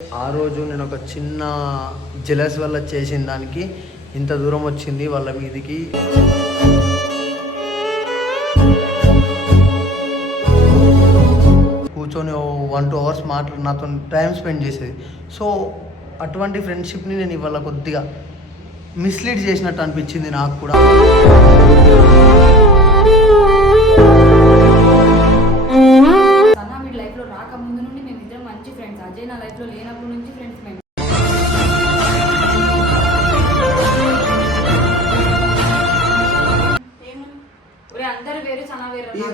ఆ రోజు నేను ఒక చిన్న జెలస్ వల్ల చేసిన దానికి ఇంత దూరం వచ్చింది వాళ్ళ మీదికి. కూర్చొని వన్ టూ అవర్స్ మాట్లాడి నాతో టైం స్పెండ్ చేసేది. సో అటువంటి ఫ్రెండ్షిప్ని నేను ఇవాళ కొద్దిగా మిస్లీడ్ చేసినట్టు అనిపించింది నాకు కూడా.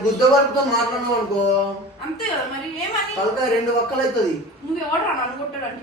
గుద్ద వరకుతో మాట్లాడినాం అనుకో అంతే కదా మరి ఏమని? తలకాయ రెండు వక్కలు అవుతుంది నువ్వు ఎవడరా నన్ను కొట్టాడంటే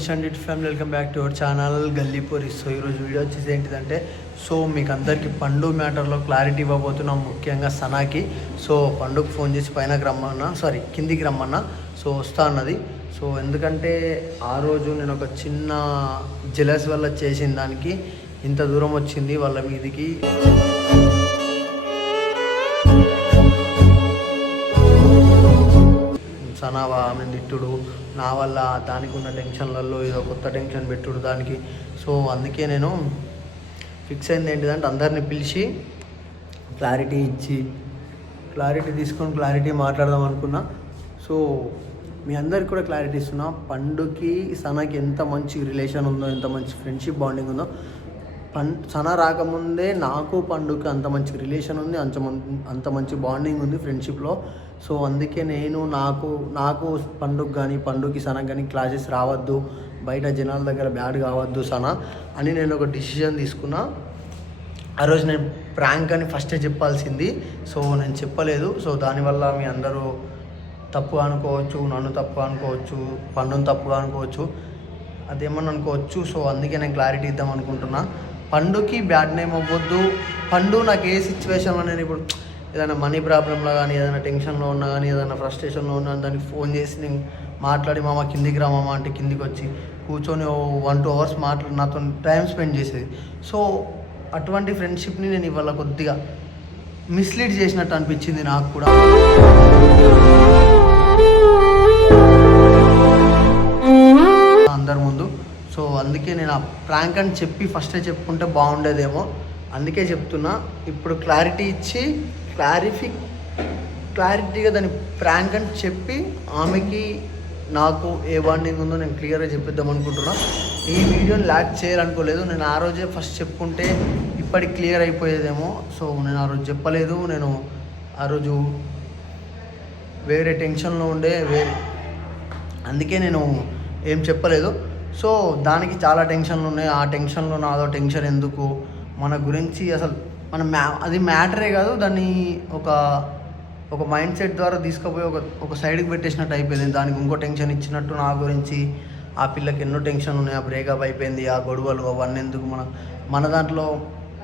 what's up it family welcome back to our channel Gallipuri so ఈరోజు వీడియో వచ్చేసి ఏంటిదంటే సో మీకు అందరికీ పండు మ్యాటర్లో క్లారిటీ ఇవ్వబోతున్నాం ముఖ్యంగా సనాకి. సో పండుగ ఫోన్ చేసి పైనకి రమ్మన్నా సారీ కిందికి రమ్మన్నా సో వస్తా అన్నది. సో ఎందుకంటే ఆ రోజు నేను ఒక చిన్న జెలస్ వల్ల చేసిన దానికి ఇంత దూరం వచ్చింది వాళ్ళ మీదికి. సనావా ఆమె తిట్టుడు నా వల్ల దానికి ఉన్న టెన్షన్లలో ఏదో కొత్త టెన్షన్ పెట్టుడు దానికి. సో అందుకే నేను ఫిక్స్ అయింది ఏంటిదంటే అందరిని పిలిచి క్లారిటీ ఇచ్చి క్లారిటీ తీసుకొని క్లారిటీ మాట్లాడదాం అనుకున్నా. సో మీ అందరికి కూడా క్లారిటీ ఇస్తున్నా. పండుకి సనాకి ఎంత మంచి రిలేషన్ ఉందో ఎంత మంచి ఫ్రెండ్షిప్ బాండింగ్ ఉందో పం సన రాకముందే నాకు పండుగ అంత మంచి రిలేషన్ ఉంది అంత మం- అంత మంచి బాండింగ్ ఉంది ఫ్రెండ్షిప్లో. సో అందుకే నేను నాకు నాకు పండుగ కానీ పండుగకి సన కానీ క్లాసెస్ రావద్దు బయట జనాల దగ్గర బ్యాడ్ కావద్దు సన అని నేను ఒక డిసిజన్ తీసుకున్నా. ఆ రోజు నేను ప్రాంక్ అని ఫస్టే చెప్పాల్సింది. సో నేను చెప్పలేదు. సో దానివల్ల మీ అందరూ తప్పు అనుకోవచ్చు నన్ను తప్పు అనుకోవచ్చు పండును తప్పుగా అనుకోవచ్చు అదేమని అనుకోవచ్చు. సో అందుకే నేను క్లారిటీ ఇద్దాం అనుకుంటున్నా. పండుకి బ్యాడ్ నేమ్ అవ్వద్దు. పండు నాకు ఏ సిచ్యువేషన్లో నేను ఇప్పుడు ఏదైనా మనీ ప్రాబ్లంలో కానీ ఏదైనా టెన్షన్లో ఉన్నా కానీ ఏదైనా ఫ్రస్ట్రేషన్లో ఉన్నా దానికి ఫోన్ చేసి నేను మాట్లాడి మామ కిందికి రా మామ అంటే కిందికి వచ్చి కూర్చొని వన్ టూ అవర్స్ మాట్లాడి నాతో టైం స్పెండ్ చేసేది. సో అటువంటి ఫ్రెండ్షిప్ని నేను ఇవాళ కొద్దిగా మిస్లీడ్ చేసినట్టు అనిపించింది నాకు కూడా. అందరి ముందు. సో అందుకే నేను ఆ ప్రాంక్ అని చెప్పి ఫస్టే చెప్పుకుంటే బాగుండేదేమో. అందుకే చెప్తున్నా ఇప్పుడు క్లారిటీ ఇచ్చి క్లారిఫిక్ క్లారిటీగా దాని ప్రాంక్ అని చెప్పి ఆమెకి నాకు ఏ వార్నింగ్ ఉందో నేను క్లియర్గా చెప్పిద్దాం అనుకుంటున్నా. ఈ వీడియోని ల్యాక్ చేయాలనుకోలేదు. నేను ఆ రోజే ఫస్ట్ చెప్పుకుంటే ఇప్పటికి క్లియర్ అయిపోయేదేమో. సో నేను ఆ రోజు చెప్పలేదు. నేను ఆ రోజు వేరే టెన్షన్లో ఉండే వేరే అందుకే నేను ఏం చెప్పలేదు. సో దానికి చాలా టెన్షన్లు ఉన్నాయి. ఆ టెన్షన్లో నాదో టెన్షన్ ఎందుకు? మన గురించి అసలు మన మ్యా అది మ్యాటరే కాదు దాన్ని ఒక ఒక మైండ్ సెట్ ద్వారా తీసుకుపోయి ఒక ఒక సైడ్కి పెట్టేసినట్టు అయిపోయింది. దానికి ఇంకో టెన్షన్ ఇచ్చినట్టు నా గురించి ఆ పిల్లకి ఎన్నో టెన్షన్ ఉన్నాయి ఆ బ్రేకప్ అయిపోయింది ఆ గొడవలు అవన్నీ ఎందుకు మన మన దాంట్లో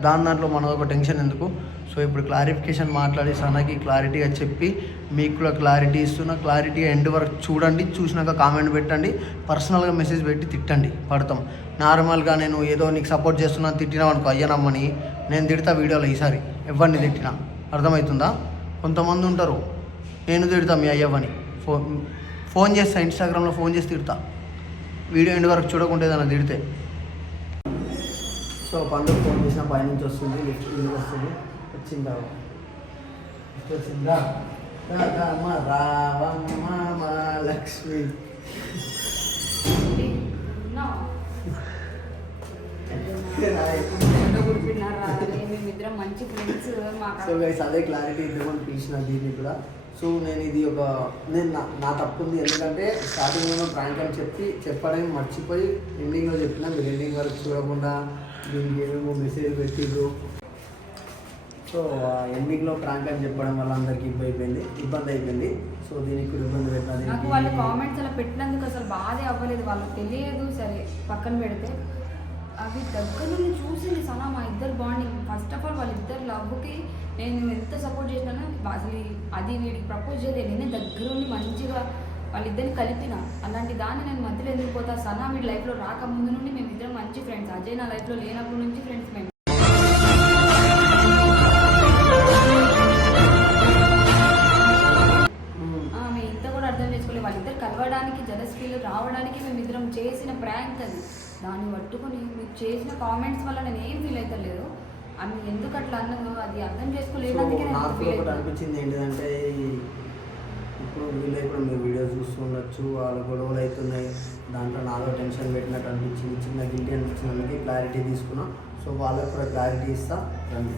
దాని దాంట్లో మన ఒక టెన్షన్ ఎందుకు? సో ఇప్పుడు క్లారిఫికేషన్ మాట్లాడి సనకి క్లారిటీగా చెప్పి మీకు కూడా క్లారిటీ ఇస్తున్న క్లారిటీగా ఎండ్ వరకు చూడండి చూసినాక కామెంట్ పెట్టండి పర్సనల్గా మెసేజ్ పెట్టి తిట్టండి పడతాం. నార్మల్గా నేను ఏదో నీకు సపోర్ట్ చేస్తున్నాను తిట్టినావు అనుకో అయ్యనమ్మని నేను తిడతా వీడియోలో ఈసారి ఎవరిని తిట్టినా. అర్థమవుతుందా? కొంతమంది ఉంటారు నేను తిడతా మీ అయ్యవ్వని. ఫోన్ ఫోన్ చేస్తా ఇన్స్టాగ్రామ్లో ఫోన్ చేసి తిడతా. వీడియో ఎండ్ వరకు చూడకుంటే ఏదైనా తిడితే. సో పండుగ ఫోన్ చేసిన పైనుంచి వస్తుంది లిఫ్ట్ వస్తుంది వచ్చిందా లిఫ్ట్ వచ్చిందా? రామ రావమ్మ మా లక్ష్మి మేమిద్దరం మంచి ఫ్రెండ్స్ సో గైస్ అదే క్లారిటీ ఇద్దామని పిలిచిన దీన్ని కూడా. సో నేను ఇది ఒక నేను నా తప్పు ఉంది ఎందుకంటే స్టార్టింగ్లో ప్రాంక్ అని చెప్పి చెప్పడానికి మర్చిపోయి ఎండింగ్లో చెప్పిన మీరు ఎండింగ్ వరకు చూడకుండా దీనికి ఏమేమో మెసేజ్ పెట్టిండ్రు సో ఎండింగ్లో ప్రాంక్ అని చెప్పడం వల్ల అందరికి ఇబ్బంది అయిపోయింది ఇబ్బంది అయిపోయింది సో దీనికి కూడా ఇబ్బంది నాకు వాళ్ళు కామెంట్స్ అలా పెట్టినందుకు అసలు బాధే అవ్వలేదు. వాళ్ళకి తెలియదు సరే పక్కన పెడితే. అవి దగ్గర నుండి చూసింది సనా మా ఇద్దరు బాండింగ్ ఫస్ట్ ఆఫ్ ఆల్ వాళ్ళిద్దరు లవ్కి నేను ఎంత సపోర్ట్ చేసినా అసలు అది వీడికి ప్రపోజ్ చేయలేదు నేనే దగ్గర ఉండి మంచిగా వాళ్ళిద్దరిని కలిపిన. అలాంటి దాన్ని నేను మధ్యలో ఎందుకు పోతా? సనా వీడి లైఫ్లో రాకముందు నుండి మేము ఇద్దరం మంచి ఫ్రెండ్స్ అజయ్ నా లైఫ్లో లేనప్పటి నుంచి ఫ్రెండ్స్ మేము. దాన్ని పట్టుకొని మీరు చేసిన కామెంట్స్ వల్ల నేను ఏం ఫీల్ అవుతలేదు ఆమె ఎందుకు అట్లా అన్నదో అది అర్థం నేను నాకు ఒకటి అనిపించింది ఏంటిదంటే ఇప్పుడు వీళ్ళు ఇప్పుడు మీరు వీడియో చూస్తుండొచ్చు వాళ్ళ గొడవలు అవుతున్నాయి దాంట్లో నాలో టెన్షన్ పెట్టినట్టు అనిపించింది చిన్న గిల్టీ అనిపించింది అందుకే క్లారిటీ తీసుకున్నా. సో వాళ్ళకి కూడా క్లారిటీ ఇస్తా రండి.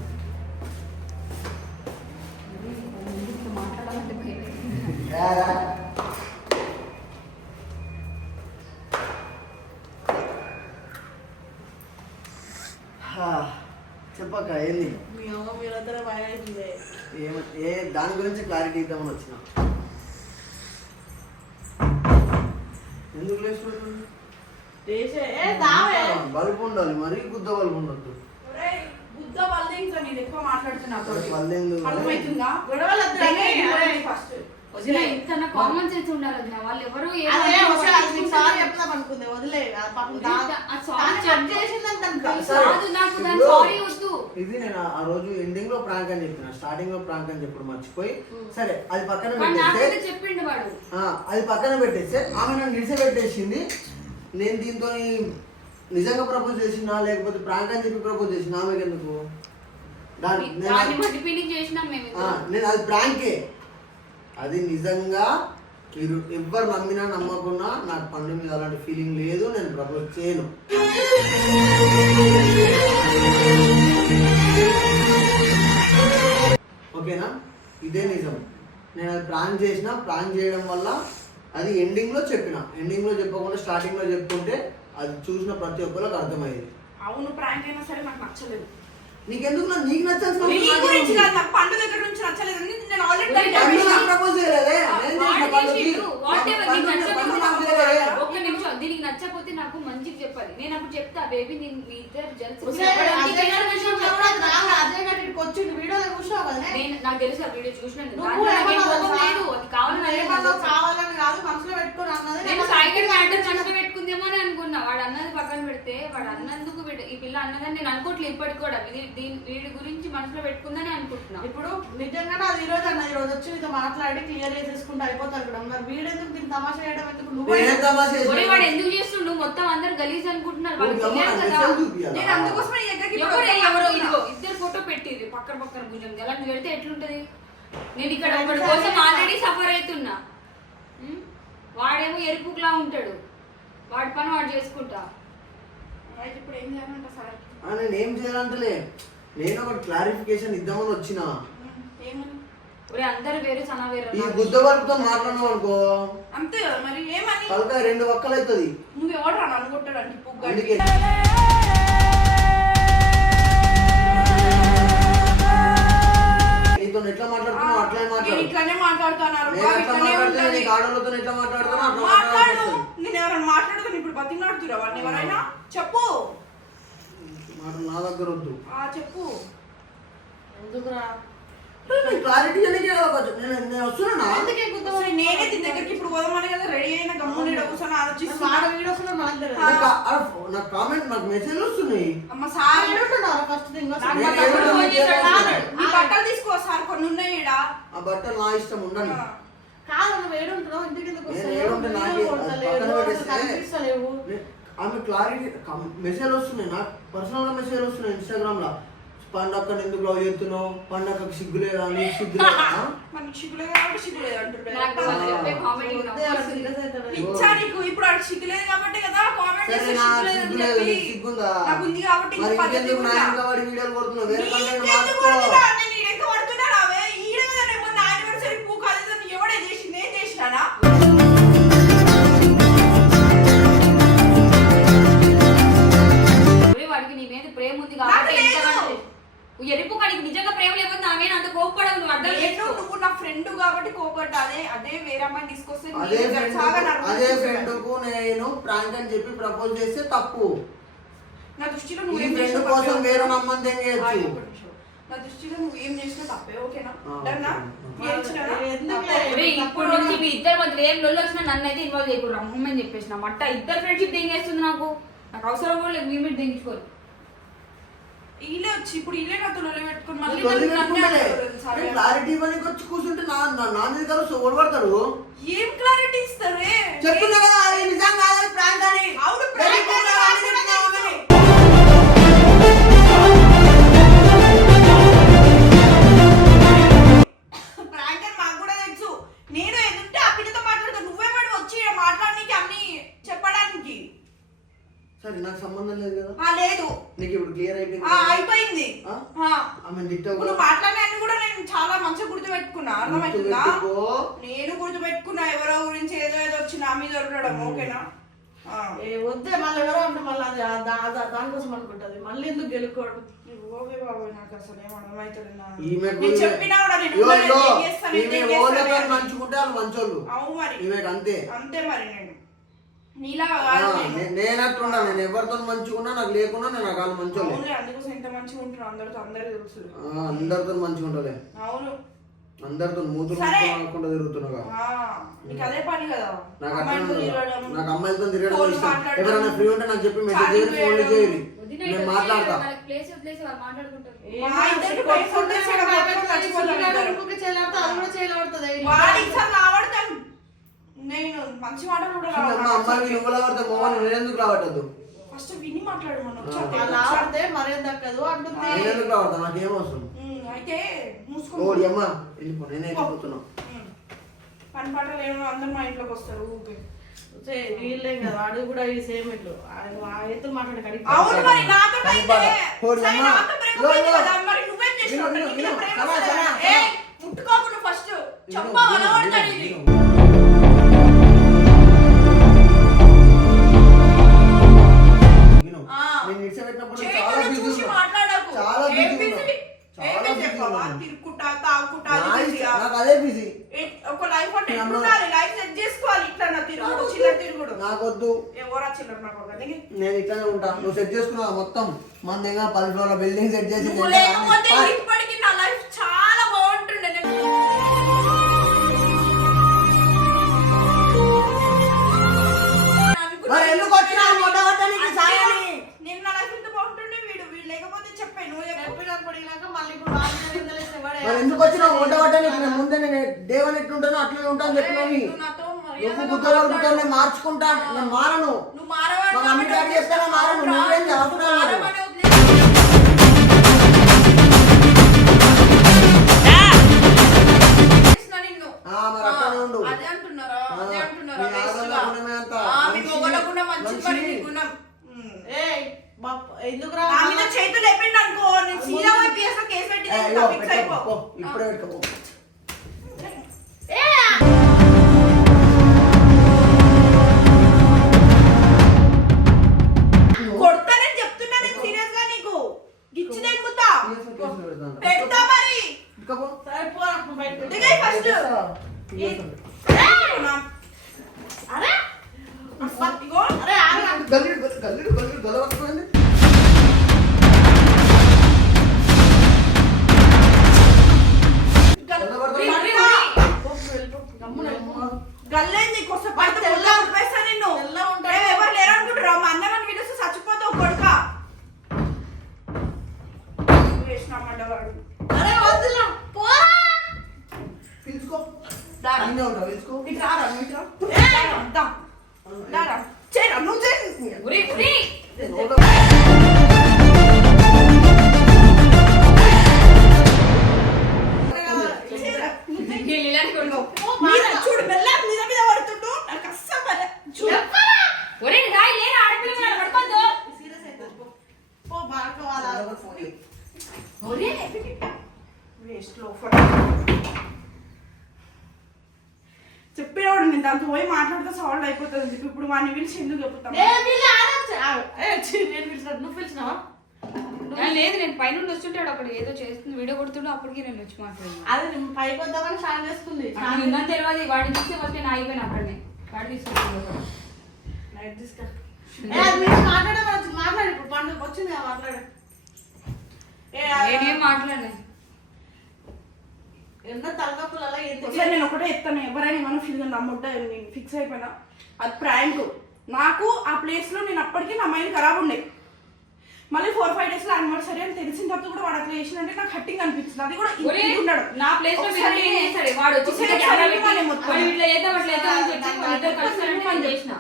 మాట్లాడాలంటే భయం. హా, చెప్పక్క ఏంది మీ అమ్మ మీరందరూ భయమైంది ఏమ ఏ దాని గురించి క్లారిటీ ఇద్దామని వచ్చిన. ఎందుకు లేచిపోతుంది దేశే ఏ దావే. బల్బు ఉండాలి మరీ గుద్ద బల్బు ఉండొద్దు నేను ఎక్కువ మాట్లాడుతున్నా ఫస్ట్ కామన్ సెన్స్ ఉండాలి. వాళ్ళు ఎవరు ఏం అదే అర్థం ఒకసారి అది నీకు చెప్దాం అనుకుంది వదిలే పాపం ఇది నేను ఆ రోజు ఎండింగ్లో ప్రాంక్ అని చెప్పిన స్టార్టింగ్లో ప్రాంక్ అని చెప్పి మర్చిపోయి సరే అది పక్కన పెట్టేస్తే నాకైతే చెప్పిండు వాడు. ఆ, అది పక్కన పెట్టేస్తే ఆమె నన్ను నిడిసే పెట్టేసింది. నేను దీంతో నిజంగా ప్రపోజ్ చేసినా లేకపోతే ప్రాంక్ అని చెప్పి ప్రపోజ్ చేసిన ఆమెకి ఎందుకు? దాన్ని నేను- దాన్ని మట్టి ఫీలింగ్ చేసినాం మేము ఆ, నేను అది ప్రాంకే అది నిజంగా ఎవ్వరు నమ్మినా నమ్మకున్నా నాకు పండు మీద అలాంటి ఫీలింగ్ లేదు నేను ప్రపోజ్ చేయను. ఓకేనా? ఇదే నిజం. నేను అది ప్లాన్ చేసిన ప్లాన్ చేయడం వల్ల అది ఎండింగ్లో చెప్పిన. ఎండింగ్లో చెప్పకుండా స్టార్టింగ్లో చెప్పుకుంటే అది చూసిన ప్రతి ఒక్కరికి అర్థమయ్యేది. అవును ప్రాంక్ అయినా సరే నాకు నచ్చలేదు. నీకెందుకు నీకు నచ్చాల్సిన నీ అవసరం గురించి నాకేముంది? కాదు నాకు పండు దగ్గర నుంచి నచ్చలేదు. నేను ఆల్రెడీ ప్రపోజ్ చేయలేదే. ఒక్క నిమిషం. దీనికి నచ్చకపోతే నాకు మంచిగా చెప్పాలి. నేను అప్పుడు చెప్తా బేబీ నేను మీ ఇద్దరు నాకు తెలుసు ఆ వీడియో చూసినాను. కావాలని? కావాలని కాదు మనసులో పెట్టుకుని అన్నది నేను నాకు సాయిగడ్ మ్యాటర్ అనిపించింది. మనసులో పెట్టుకుందేమో అని అనుకున్నా వాడు అన్నది పక్కన పెడితే వాడు అన్నందుకు ఈ పిల్ల అన్నదని నేను అనుకోవట్లేదు ఇప్పటికి కూడా. ఇది దీని వీడి గురించి మనసులో పెట్టుకుందని అనుకుంటున్నా. ఇప్పుడు నిజంగానే అది ఈ రోజు అన్నది ఈ రోజు వచ్చి నీతో మాట్లాడి క్లియర్ చేసేసుకుంటే అయిపోతారు కూడా. మరి వీడెందుకు దీన్ని తమాషా చేయడం ఎందుకు? నువ్వు నేనేం తమాషా చేసినా? ఒరే వాడు ఎందుకు చేస్తుండు? మొత్తం అందరు గలీజ్ అనుకుంటున్నారు. వాళ్ళకి నువ్వు తెలియదు గమ్మున? నేను దగ్గరికి ఎవరో. ఇదిగో. ఇద్దరు ఫోటో పెట్టింది పక్కన పక్కన భుజం అలాంటి పెడితే ఎట్లుంటది? నేను ఇక్కడ ఒకటి కోసం ఆల్రెడీ సఫర్ అవుతున్నా. ఉం? వాడేమో ఎరుపుకులా ఉంటాడు. వాడి పని వాడు చేసుకుంటా అయితే ఇప్పుడు ఏం చేయాలంట సార్ ఆ, నేను ఏం చేయాలంటలే నేను ఒక క్లారిఫికేషన్ ఇద్దామని వచ్చిన. ఈ. బుద్ధ వరకుతో అనుకో. అంతే మరి ఏమని? తలకాయ రెండు అవుతుంది నువ్వు అందుకే. నీతో ఎట్లా మాట్లాడుతున్నావు? అట్లే మాట్లాడు. ఇట్లానే మాట్లాడుతున్నారు. నీకు ఆడోళ్ళతో ఎట్లా మాట్లాడుతున్నా నేను ఎవరైనా ఇప్పుడు బతిమాడుతురా ఎవరైనా? చెప్పు. నా దగ్గర వద్దు. ఆ చెప్పు. ఎందుకురా? క్లారిటీ అనేది నేను వస్తున్నా అందుకే నేనే దీని దగ్గరికి ఇప్పుడు పోదామని కదా రెడీ అయిన గమ్ముని కూర్చొని కామెంట్ నాకు మెసేజ్ వస్తున్నాయి. అమ్మ సార్. ఏడుంటున్నారా ఫస్ట్ థింగ్ మా బట్టలు తీసుకో సార్ కొన్ని ఉన్నాయి ఈడ. ఆ బట్టలు నా ఇష్టం ఉండని. కాదు నువ్వు ఏడుంటున్నావు. ఇంటికి ఎందుకు నేను ఆమె క్లారిటీ మెసేజ్ వస్తున్నాయి నాకు పర్సనల్గా మెసేజ్ వస్తున్నాయి ఇన్స్టాగ్రామ్లో పండక్కని ఎందుకు లవ్ చేస్తున్నావు? పండక్కకు సిగ్గులేదా నీకు సిగ్గులేదా కాబట్టి ఇప్పుడు ఆడు సిగ్గులేదు కాబట్టి కదా కామెంట్ సిగ్గుందా? కాబట్టి మరి ఇంక ఇంకెందుకు నా? ఇంట్లో వాడి వీడియోలు కొడుతున్నావు? వేరే కంటెంట్ ఎరుపు కాడికి నిజంగా ప్రేమ లేకపోతే నా మీద అంత కోపపడవు నువ్వు అర్థం నేను చేసుకో. నువ్వు నా ఫ్రెండ్ కాబట్టి కోపడ్డా. అదే అదే వేరే అమ్మాయిని తీసుకొస్తే అదే నేను ఫ్రెండ్ అదే కు నేను ప్రాంక్ అని చెప్పి ప్రపోజ్ చేస్తే తప్పు. నా దృష్టిలో ఈ నువ్వేం ఫ్రెండ్ చేసినా కోసం తప్పే. వేరే నమ్మని ఆ, తెంగేయచ్చు ఒక్క నిమిషం. నా దృష్టిలో నువ్వు ఏం చేసినా తప్పే ఓకేనా? ఆ, డన్నా? ఓకే. ఏడ్చినానా? ఎందుకులే? ఒరే ఇప్పుడు నుంచి మీ ఇద్దరి మధ్య ఏం లొల్లి వచ్చినా నన్ను అయితే ఇన్వాల్వ్ చేయకూడదు అమ్మని చెప్పేసిన. మట్ట ఇద్దరు ఫ్రెండ్షిప్ ఏం చేస్తుంది నాకు? నాకు అవసరం కూడా లేదు మీ మీద దించుకోరు ఈలే వచ్చి ఇప్పుడు పెట్టుకుని మళ్ళీ నన్ను క్లారిటీ ఇవ్వడానికి వచ్చి కూర్చుంటే నా నా- నా మీద కలిసి ఓడబడతాడు ఏం క్లారిటీ ఇస్తారే చెప్తున్నా కదా అది నిజం కాదు ప్రాంక్ మళ్ళీ ఎందుకు బాబోయ్, నాకు అసలు ఏం నేను చెప్పినా కూడా చేస్తాను, చేస్తాను. అని. మంచుకుంటే వాళ్ళు మంచోళ్ళు. అవు మరి. ఈమెకు అంతే. అంతే మరి నేను. నీలాగా ఆ, కాదు నేను. నే- నేనట్టున్నా నేను ఎవరితో మంచుకున్నా నాకు లేకున్నా నేను నాకు వాళ్ళు మంచోళ్ళే. అవునులే అందుకోసం ఎంత మంచిగా ఉంటున్నావు అందరితో అందరూ తెలుసు ఆ, అందరితో మంచిగా ఉంటలే అవును. అందరితో మూతులు సరే. ఆడకుండా తిరుగుతున్నాగా ఆ, నీకు అదే పని కదా. నాకు అర్థం అమ్మాయిలతో. తిరగడం, నాకు అమ్మాయిలతో తిరగడం ఫోన్లు ఇష్టం. మాట్లాడడం, ఎవరైనా ఫ్రీ ఉంటే నాకు చెప్పి మెసేజ్ చాటింగ్ చేయండి ఫోన్లు చేయడం. చేయండి వదిన నేను మాట్లాడతా. ప్లేస్ మాట్లాడుకుంటారు. నేను మంచి మాటలు కూడా చిన్న మా అమ్మాయికి నువ్వు లావడితే మోహన్ నేను ఎందుకు రావట్లేదు? ఫస్ట్ విని మాట్లాడు మనం అలా ఆడితే మరేం దక్కదు అంటుంది. నేను ఎందుకు రావడతా నాకేం అవసరం? అయితే ఓడి మూసుకో అమ్మ వెళ్ళిపో నేనే వెళ్ళిపోతున్నా. పని పాటలు ఏమో అందరు మా ఇంట్లోకి వస్తారు చే, వీళ్ళేం కదా వాడు కూడా ఈ సేమ్ ఆయన ఆ ఎత్తులు మాట్లాడి కడిగి అవును మరి నాతో సరే, అమ్మ. నాతో ఉండాలి లైఫ్ సెట్ చేసుకోవాలి ఇట్లా నా తిరుగుడు చిల్లర తిరుగుడు. నాకొద్దు. ఎవరా చిల్లర నాకు. నేను ఇట్లానే ఉంటా. నువ్వు సెట్ చేసుకున్నావు మొత్తం? మన దగ్గర పది ఫ్లోర్ల బిల్డింగ్ సెట్ చేసి లేకపోతే ఇప్పటికి నా లైఫ్ చాలా బాగుంటుండే. మరి ఎందుకు వచ్చినావు మొట్టమొదటి సాయని నేను నా లైఫ్ ఇంత బాగుంటుండే వీడు. వీడు లేకపోతే చెప్పే నువ్వు చెప్పు. చెప్పినప్పుడు ఇలాగ మళ్ళీ ఇప్పుడు వాళ్ళ మీద నిందలేస్తే వాడే మరి ఎందుకు వచ్చినావు మొట్టమొదటి నేను ముందే నేను దేవన్ ఎట్లుంటానో అట్లనే ఉంటాను చెప్పినావు నువ్వు. నేను మార్చుకుంటా నేను మారను. మారను. నువ్వేం. అదే అంటున్నారా? ఆ, అదే గల్లీడు, గల్లీడు, గల్లీడు, గల గల్లేంది కోసం పడితే తెల్ల- ఉడిపేస్తా నిన్ను తెల్ల ఉంటాడు. ఎవరు లేరు మా చచ్చిపోతావు కొడుక వాడు అన్నీ ఉంటావు ఎందుకు ఇటు రారా నువ్వు ఇటు రా. రారా చేయరా నువ్వు చూడు మెల్ల మీద మీద పడుతుండు. నాకు అస్సలు పడే చూడు. ఫోన్ వేస్ట్లో ఫోన్ దాంతో పోయి మాట్లాడితే సాల్వ్ అయిపోతుంది అని చెప్పి ఇప్పుడు వాడిని పిలిచి ఎందుకు చెప్తాను నేను పిలిచిన నువ్వు పిలిచినావా? లేదు నేను పైన వస్తుంటాడు అక్కడ ఏదో చేస్తుంది వీడియో కొడుతుండే అప్పటికి నేను వచ్చి మాట్లాడాను అది నేను పైకి వద్దామని స్టార్ట్ చేసుకుంది. నాకు ఇంకా తెలియదు వాడిని చూస్తే ఫస్ట్ నేను ఆగిపోయినా అక్కడనే. వాడు తీసుకుంటాడు నైట్ తీసుకా ఏ, అది మీరు మాట్లాడమని వచ్చింది మాట్లాడు. ఇప్పుడు పండుగ వచ్చింది మాట్లాడు. నేనేం మాట్లాడలే. నేను ఒకటే చెప్తాను ఎవరైనా ఏమైనా ఫీల్ నమ్ముంటా నేను ఫిక్స్ అయిపోయినా. అది ప్రాంక్ నాకు ఆ ప్లేస్లో నేను అప్పటికి నా మైండ్ ఖరాబ్ ఉండే. మళ్ళీ ఫోర్ ఫైవ్ డేస్లో యానివర్సరీ అని తెలిసిన తర్వాత కూడా వాడు అట్లా చేసినంటే నాకు హట్టింగ్ అనిపించింది. అది కూడా ఉన్నాడు నా ప్లేస్లో ఏం వాడు వచ్చి ఇట్లా చేద్దాం అట్లా చేద్దాం అని చెప్పి వాళ్ళిద్దరు కలిసారంటే నేను చేసిన.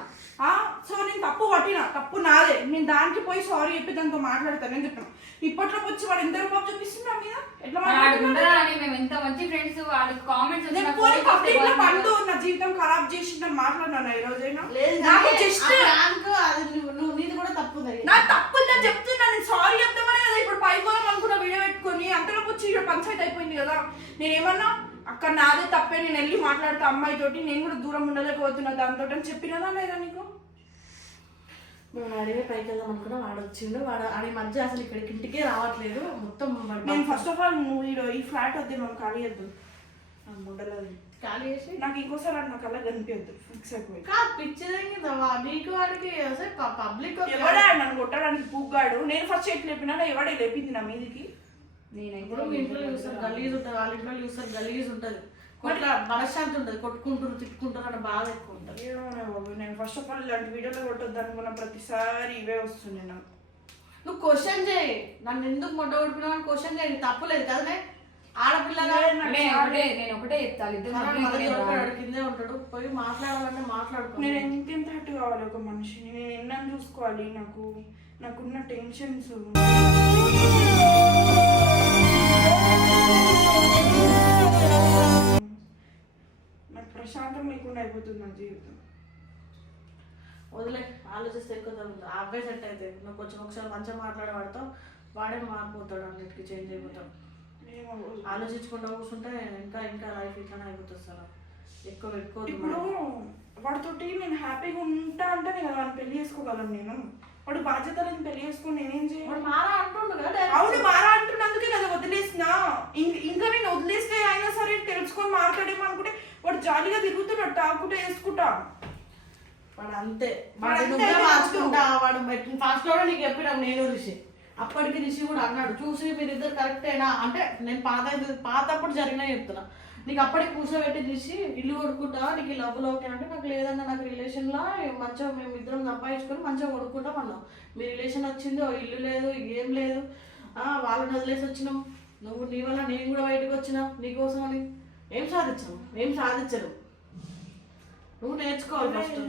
సో నేను తప్పు పట్టిన తప్పు నాదే. నేను దానికి పోయి సారీ చెప్పి దాంతో మాట్లాడతాను. నేను చెప్పాను. ఇప్పట్లో వచ్చి వాడు ఎంత రూపాయలు చూపిస్తున్నా మీద? ఎట్లా వాడు మాట్లాడుతున్నాడు? ఉండరా అని మేము ఎంత మంచి ఫ్రెండ్స్ వాళ్ళకి కామెంట్స్ నేను పోనీ పబ్లిక్లో పండు నా జీవితం ఖరాబ్ చేసిందని మాట్లాడినాను ఈ రోజైనా లేదు నాకు కానీ జస్ట్ ఆ prank అది నువ్వు నువ్వు నీది కూడా తప్పు ఉంది నా తప్పు ఉందని చెప్తున్నా నేను సారీ చెప్తామని కదా ఇప్పుడు పైపోదాం అనుకున్న వీడియో పెట్టుకొని అంతలోపు వచ్చి ఇక్కడ పంచాయతీ అయిపోయింది కదా. నేను ఏమన్నా అక్కడ నాదే తప్పే నేను వెళ్ళి మాట్లాడతా అమ్మాయి తోటి నేను కూడా దూరం ఉండలేకపోతున్నా దాంతో అని చెప్పినదా లేదా నీకు? మేము అడిగే పైకి వెళ్దాం అనుకున్నా వాడు వచ్చిండు. వాడు ఆడి మధ్య అసలు ఇక్కడికి ఇంటికే రావట్లేదు. మొత్తం నేను ఫస్ట్ ఆఫ్ ఆల్ నువ్వు ఈ ఫ్లాట్ వద్దే మనం ఖాళీ వద్దు. ఉండలేదు ఖాళీ చేసి? నాకు ఇంకోసారి నాకు అలా కనిపించద్దు. ఫిక్స్ అయిపోయి కా పిచ్చిదంగి నీకు వాడికి పబ్లిక్ ఎవడా నన్ను కొట్టడానికి పూగ్గాడు? నేను ఫస్ట్ ఎట్లు లేపినా ఎవడే లేపింది నా మీదికి? ఇప్పుడు మీ ఇంట్లో చూస్తారు గలీజ్ ఉంటుంది వాళ్ళ ఇంట్లో చూస్తారు గలీజ్ ఉంటుంది. కొట్లా మనశ్శాంతి ఉంటుంది కొట్టుకుంటారు తిట్టుకుంటారు అనే బాధ ఎక్కువ ఉంటుంది. నేను ఫస్ట్ ఆఫ్ ఆల్ ఇలాంటి వీడియోలో కొట్టొద్దు అనుకున్న ప్రతిసారి ఇవే వస్తున్నాయి నాకు. నువ్వు క్వశ్చన్ చేయి. నన్ను ఎందుకు మొట్ట కొడుకున్నావు అని క్వశ్చన్ చేయి. తప్పులేదు కదనే? ఆడపిల్లగా నేను ఒకటే నేను ఒకటే చెప్తాను కిందే ఉంటాడు. పోయి మాట్లాడాలంటే మాట్లాడుకో. నేను ఎంతెంత హట్టు కావాలి ఒక మనిషిని? నేను ఎన్నని చూసుకోవాలి? నాకు నాకున్న టెన్షన్స్ అయిపోతుంది నా జీవితం. వదిలే ఆలోచిస్తే ఎక్కువ తగ్గుతుంది అవే సెట్ అయితే. నువ్వు కొంచెం ఒకసారి మంచిగా మాట్లాడబడతావు వాడే మారిపోతాడు అన్నిటికీ చేంజ్ అయిపోతాడు. రోజు. ఆలోచించకుండా కూర్చుంటే ఇంకా ఇంకా లైఫ్ ఇట్లానే అయిపోతుంది సార్. ఎక్కువ ఎక్కువ ఇప్పుడు వాడితోటి నేను హ్యాపీగా ఉంటా అంటేనే కదా వాడిని పెళ్ళి చేసుకోగలను నేను. వాడు బాధ్యతలను పెళ్ళి చేసుకుని నేనేం చేయాలి? మారా అంటుండు కదా అవును మారా అంటున్నందుకే కదా వదిలేసిన. ఇంకా నేను వదిలేస్తే అయినా సరే తెలుసుకొని మాట్లాడేమో అనుకుంటే వాడు జాలీగా తిరుగుతున్నాడు తాగుకుంటా వేసుకుంటా వాడు అంతే వాడు నువ్వే మార్చుకుంటా వాడు ఫస్ట్లో నీకు చెప్పినాం నేను రిషి. అప్పటికి రిషి కూడా అన్నాడు చూసి మీరిద్దరు కరెక్టేనా? అంటే నేను పాత పాతప్పుడు జరిగినా చెప్తున్నా. నీకు అప్పటికి కూర్చోబెట్టి తీసి ఇల్లు కొడుకుంటా నీకు లవ్లోకి అంటే నాకు లేదన్న నాకు రిలేషన్లో మంచిగా మేము ఇద్దరం సంపాదించుకొని మంచిగా కొడుకుంటాం అన్నాం మీ రిలేషన్ వచ్చింది ఓ ఇల్లు లేదు ఏం లేదు. వాళ్ళని వదిలేసి వచ్చినాం. నువ్వు నీ వల్ల నేను కూడా బయటకు వచ్చినా నీకోసం అని ఏం సాధించావు ఏం సాధించరు నువ్వు నేర్చుకోవాలి ఫస్ట్